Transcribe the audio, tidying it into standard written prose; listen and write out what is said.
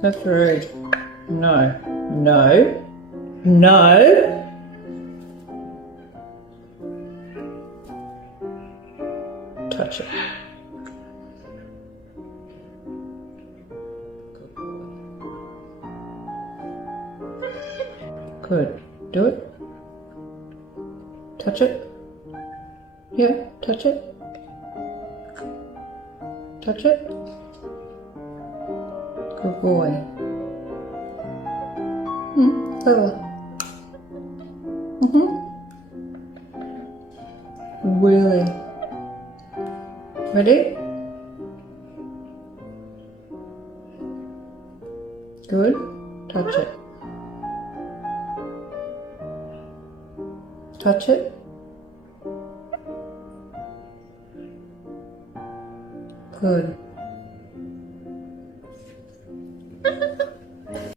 That's rude. No. No. No. Touch it. Good. Do it. Touch it. Yeah, touch it. Touch it. Good boy. Clever. Really. Ready? Good. Touch it. Touch it. Good.